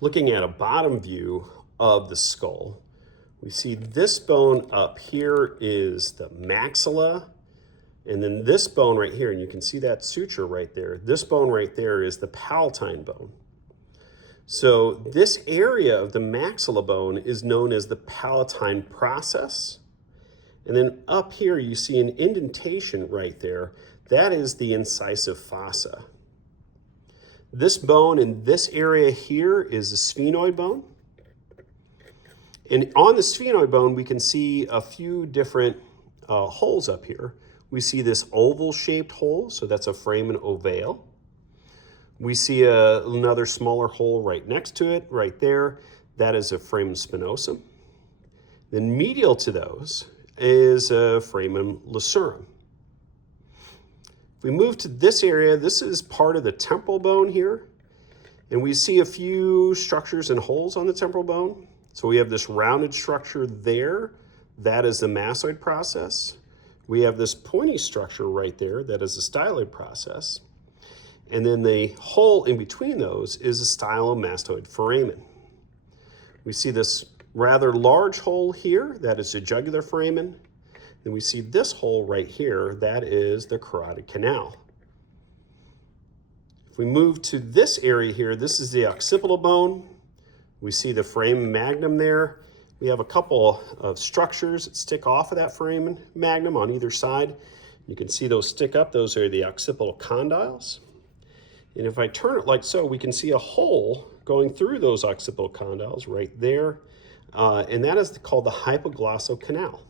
Looking at a bottom view of the skull, we see this bone up here is the maxilla, and then this bone right here, and you can see that suture right there, this bone right there is the palatine bone. So this area of the maxilla bone is known as the palatine process. And then up here you see an indentation right there. That is the incisive fossa. This bone in this area here is the sphenoid bone. And on the sphenoid bone, we can see a few different holes up here. We see this oval-shaped hole, so that's a foramen ovale. We see another smaller hole right next to it, right there. That is a foramen spinosum. Then medial to those is a foramen lucerum. If we move to this area, this is part of the temporal bone here. And we see a few structures and holes on the temporal bone. So we have this rounded structure there. That is the massoid process. We have this pointy structure right there. That is the styloid process. And then the hole in between those is a stylomastoid foramen. We see this rather large hole here. That is the jugular foramen. Then we see this hole right here. That is the carotid canal. If we move to this area here, this is the occipital bone. We see the foramen magnum there. We have a couple of structures that stick off of that foramen magnum on either side. You can see those stick up. Those are the occipital condyles. And if I turn it like so, we can see a hole going through those occipital condyles right there. And that is called the hypoglossal canal.